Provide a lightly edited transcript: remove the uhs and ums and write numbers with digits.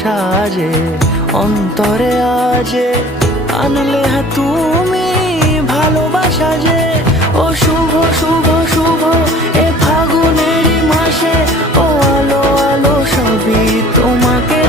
সাজে অন্তরে আজে আনলে তুমি ভালোবাসা যে। ও শুভ শুভ শুভ এ ফাগুনেরই মাসে, ও আলো আলো সবই তোমাকে